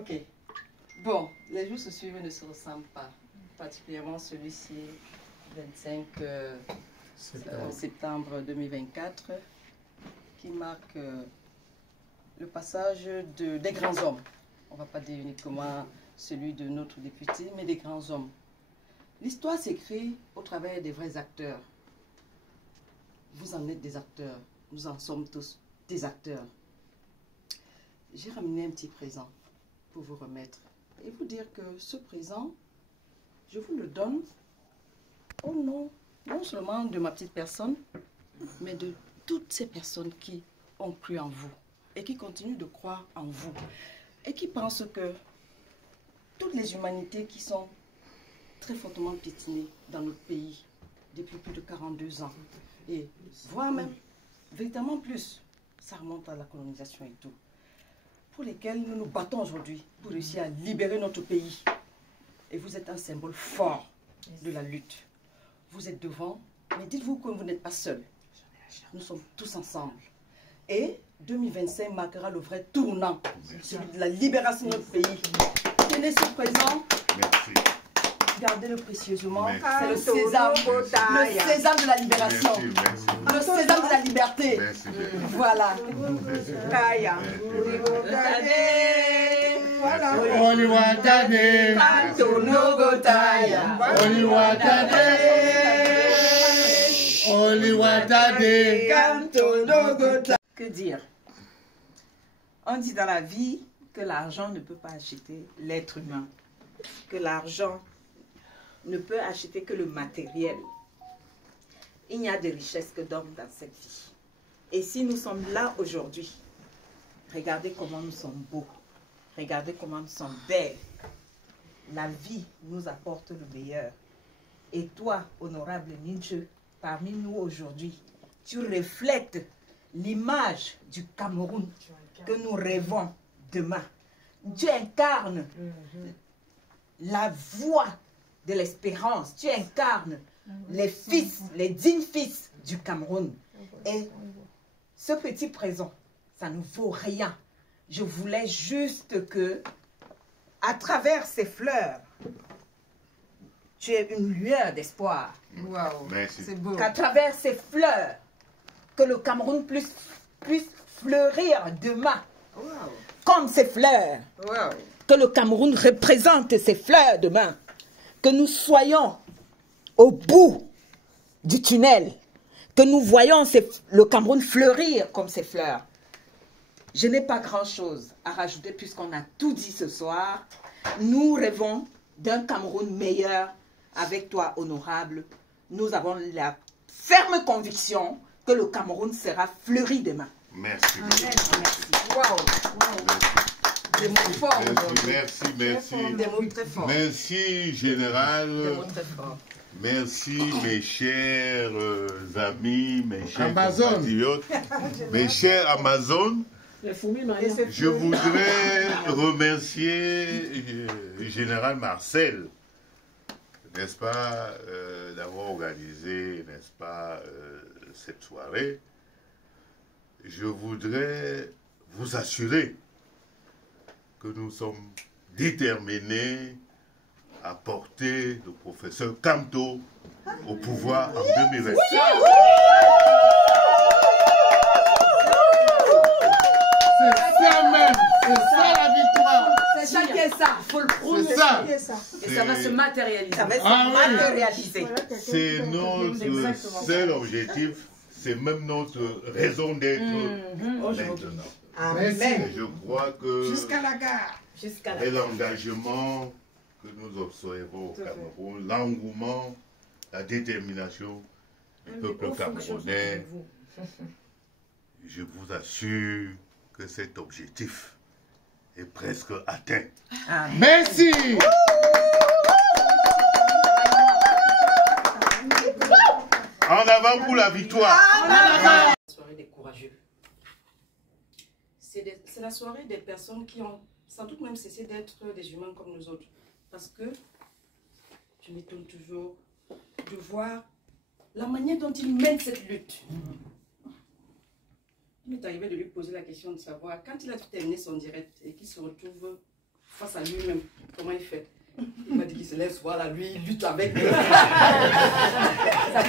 Ok. Bon, les jours se suivent ne se ressemblent pas. Particulièrement celui-ci, 25 septembre 2024, qui marque le passage des grands hommes. On ne va pas dire uniquement celui de notre député, mais des grands hommes. L'histoire s'écrit au travers des vrais acteurs. Vous en êtes des acteurs. Nous en sommes tous des acteurs. J'ai ramené un petit présent pour vous remettre et vous dire que ce présent, je vous le donne au nom non seulement de ma petite personne, mais de toutes ces personnes qui ont cru en vous et qui continuent de croire en vous et qui pensent que toutes les humanités qui sont très fortement piétinées dans notre pays depuis plus de 42 ans, et voire même véritablement plus, ça remonte à la colonisation et tout, pour lesquels nous nous battons aujourd'hui pour réussir à libérer notre pays. Et vous êtes un symbole fort de la lutte. Vous êtes devant, mais dites-vous que vous n'êtes pas seul. Nous sommes tous ensemble. Et 2025 marquera le vrai tournant, celui de la libération de notre pays. Tenez ce présent. Merci. Gardez-le précieusement. Merci. C'est le sésame de la libération. Merci. Le sésame de la liberté. Merci. Voilà. Que dire? On dit dans la vie que l'argent ne peut pas acheter l'être humain, que l'argent ne peut acheter que le matériel. Il n'y a de richesse que d'hommes dans cette vie. Et si nous sommes là aujourd'hui, regardez comment nous sommes beaux, regardez comment nous sommes belles. La vie nous apporte le meilleur. Et toi, honorable Ninjeu, parmi nous aujourd'hui, tu reflètes l'image du Cameroun que nous rêvons demain. Tu incarnes la voix de l'espérance. Tu incarnes les fils, les dignes fils du Cameroun. Et ce petit présent, ça ne vaut rien. Je voulais juste que, à travers ces fleurs, tu aies une lueur d'espoir. Wow. C'est beau. Qu'à travers ces fleurs, que le Cameroun puisse fleurir demain. Wow. Comme ces fleurs. Wow. Que le Cameroun représente ces fleurs demain. Que nous soyons au bout du tunnel. Que nous voyons le Cameroun fleurir comme ces fleurs. Je n'ai pas grand-chose à rajouter puisqu'on a tout dit ce soir. Nous rêvons d'un Cameroun meilleur avec toi, honorable. Nous avons la ferme conviction que le Cameroun sera fleuri demain. Merci. Merci. Wow. Des mots forts. Merci. Des mots très forts. Merci, général. Des mots très forts. Merci, mes chers amis, mes chers Amazon. compatriotes, mes chers Amazon. Je voudrais remercier Général Marcel, n'est-ce pas, d'avoir organisé, n'est-ce pas, cette soirée. Je voudrais vous assurer que nous sommes déterminés à porter le professeur Kamto au pouvoir en 2025. C'est ça même, c'est ça la victoire. C'est ça qui est ça. Il faut le prouver. C'est ça. Et ça va se matérialiser. Ça va se Ah oui. matérialiser. C'est notre seul objectif, c'est même notre raison d'être maintenant. Amen. Et je crois que Jusqu'à la gare. Jusqu'à la et l'engagement que nous observons au Cameroun, l'engouement, la détermination du peuple camerounais, je vous assure que cet objectif est presque atteint. Merci. En avant pour la victoire. La soirée des courageux. C'est la soirée des personnes qui ont sans doute même cessé d'être des humains comme nous autres. Parce que je m'étonne toujours de voir la manière dont ils mènent cette lutte. Il m'est arrivé de lui poser la question de savoir, quand il a terminé son direct et qu'il se retrouve face à lui-même. Comment il fait? Il m'a dit qu'il se lève soir, là, lui, il lutte avec. Ça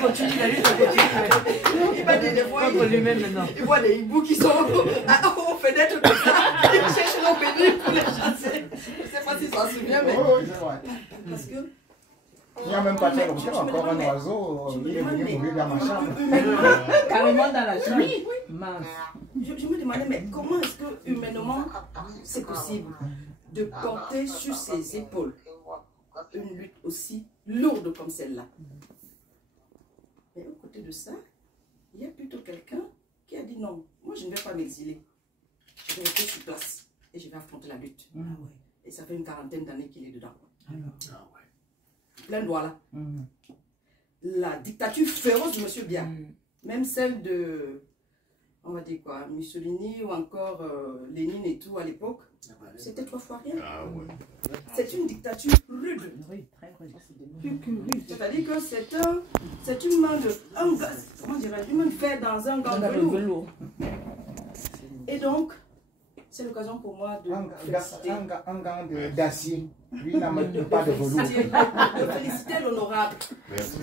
continue, la lutte continue. Il m'a dit des fois, il voit des hiboux qui sont aux fenêtres comme ça. Il cherche nos pénibles pour les chasser. Je ne sais pas s'il s'en souvient, mais... Oui, c'est vrai. Parce que... Il n'y a même pas très longtemps, encore un oiseau, il est venu mourir dans ma chambre. Carrément dans la chambre. Oui, oui. Mince. Je me demandais, mais comment est-ce que humainement c'est possible de porter sur ses épaules une lutte aussi lourde comme celle-là? Mais au côté de ça, il y a plutôt quelqu'un qui a dit non, moi je ne vais pas m'exiler. Je vais rester sur place et je vais affronter la lutte. Et ça fait une 40aine d'années qu'il est dedans. Plein droit là. La dictature féroce de M. Biya, même celle de, on va dire quoi, Mussolini ou encore Lénine et tout à l'époque, c'était 3 fois rien. C'est une dictature rude. C'est-à-dire que c'est une main de, comment dirais-je, une main de fer dans un gant de velours. Et donc, c'est l'occasion pour moi de féliciter. Un gant d'acier. Lui n'a même pas de velours. De féliciter l'honorable. Merci.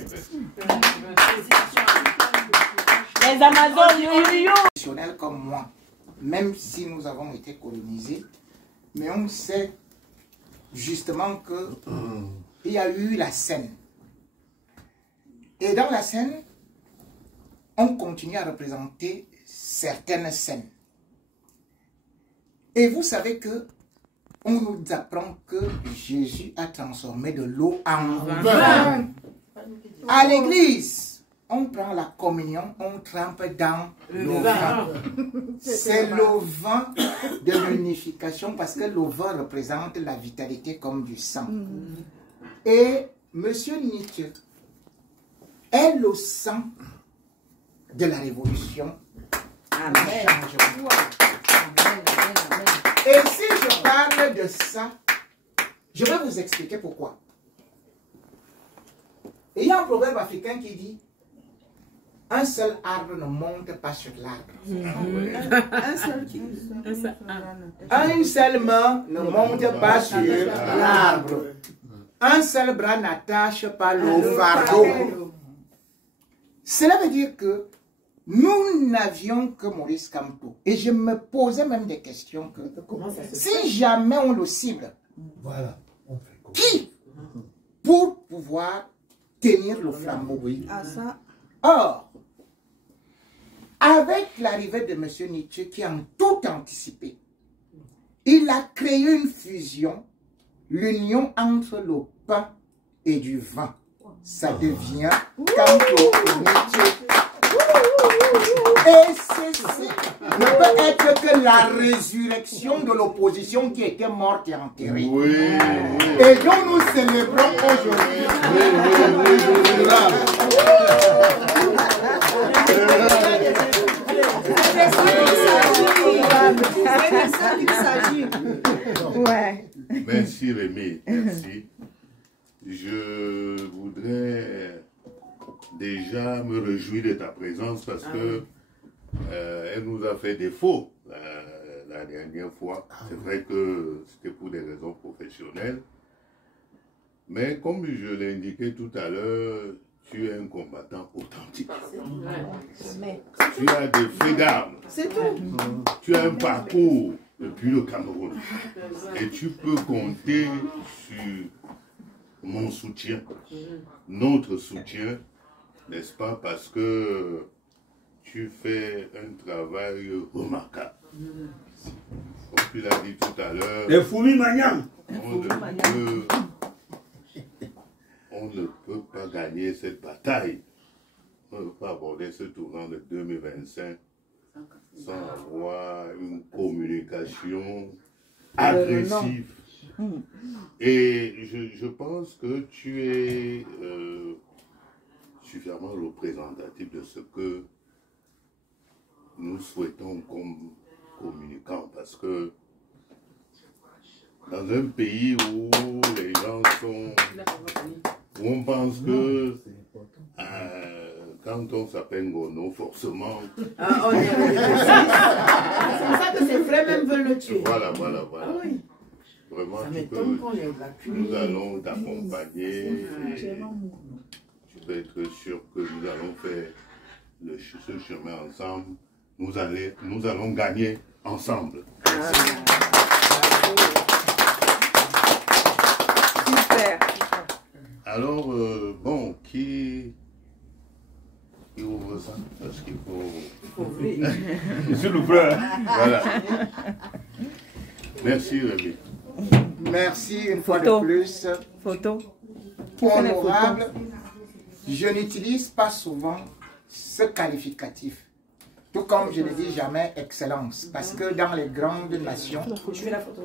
Les Amazones, Traditionnel comme moi, même si nous avons été colonisés, mais on sait justement que il y a eu la scène. Et dans la scène, on continue à représenter certaines scènes. Et vous savez que on nous apprend que Jésus a transformé de l'eau en vin. À l'église, on prend la communion, on trempe dans le vin. C'est le vin de l'unification parce que le vin représente la vitalité comme du sang. Et M. Nietzsche est le sang de la révolution. Amen. Et si je parle de ça, je vais vous expliquer pourquoi. Il y a un proverbe africain qui dit un seul arbre ne monte pas sur l'arbre. Une seule main ne monte pas sur l'arbre. Un seul bras n'attache pas le fardeau. Cela veut dire que nous n'avions que Maurice Kamto. Et je me posais même des questions que si jamais on le cible, Voilà. qui pour pouvoir tenir le flambeau? Or, avec l'arrivée de M. Nietzsche qui a tout anticipé, il a créé une fusion, l'union entre le pain et du vin. Ça devient Kamto Nietzsche. Et ceci ne peut être que la résurrection de l'opposition qui était morte et enterrée. Oui. Et dont nous célébrons aujourd'hui. Merci Rémi, merci. Je voudrais déjà me réjouir de ta présence parce que elle nous a fait défaut la dernière fois. C'est vrai que c'était pour des raisons professionnelles. Mais comme je l'ai indiqué tout à l'heure, tu es un combattant authentique. Tu as des faits d'armes. Tu as un parcours depuis le Cameroun. Et tu peux compter sur mon soutien, notre soutien, n'est-ce pas, parce que tu fais un travail remarquable. Comme tu l'as dit tout à l'heure, Les fourmis maniants. On ne peut pas gagner cette bataille. On ne peut pas aborder ce tournant de 2025 sans avoir une communication agressive. Et je pense que tu es suffisamment représentatif de ce que nous souhaitons comme communicants, parce que dans un pays où les gens sont, où on pense que quand on s'appelle Ngono, forcément... c'est pour ça que ses frères même veulent le tuer. Voilà. vraiment nous allons t'accompagner. Tu peux être sûr que nous allons faire ce chemin ensemble. Nous allons gagner ensemble. Super. Alors, bon, qui ouvre ça? Parce qu'il faut ouvrir. Monsieur le frère. Voilà. Merci, Rémi. Merci une fois de plus. Photo. Honorable, je n'utilise pas souvent ce qualificatif. Tout comme je ne dis jamais excellence. Parce que dans les grandes nations,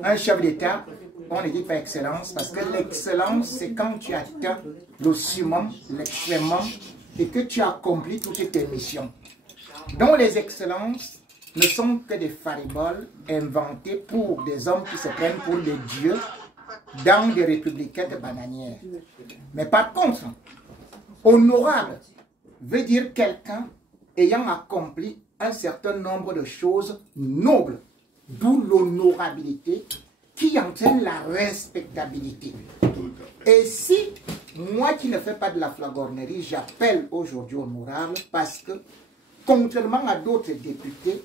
un chef d'État, on ne dit pas excellence. Parce que l'excellence, c'est quand tu atteins le summum, l'extrêmement, et que tu accomplis toutes tes missions. Donc les excellences ne sont que des fariboles inventés pour des hommes qui se prennent pour des dieux dans des républicaines bananières. Mais par contre, honorable veut dire quelqu'un ayant accompli un certain nombre de choses nobles, d'où l'honorabilité qui entraîne la respectabilité. Et si moi qui ne fais pas de la flagornerie, j'appelle aujourd'hui honorable parce que, contrairement à d'autres députés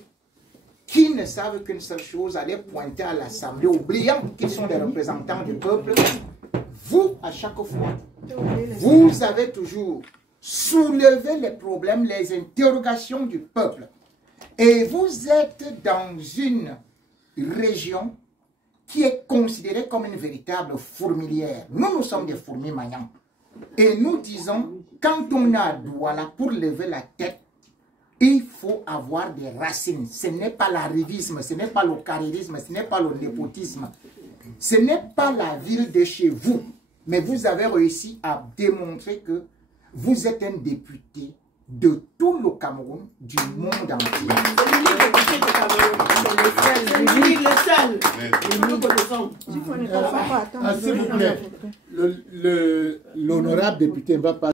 qui ne savent qu'une seule chose, aller pointer à l'Assemblée, oubliant qu'ils sont des représentants du peuple, vous, à chaque fois, vous avez toujours soulevé les problèmes, les interrogations du peuple. Et vous êtes dans une région qui est considérée comme une véritable fourmilière. Nous, nous sommes des fourmis magnans. Et nous disons, quand on a Douala pour lever la tête, il faut avoir des racines. Ce n'est pas l'arrivisme, ce n'est pas le carriérisme, ce n'est pas le népotisme. Ce n'est pas la ville de chez vous. Mais vous avez réussi à démontrer que vous êtes un député de tout le Cameroun, du monde entier. S'il vous plaît, l'honorable député ne va pas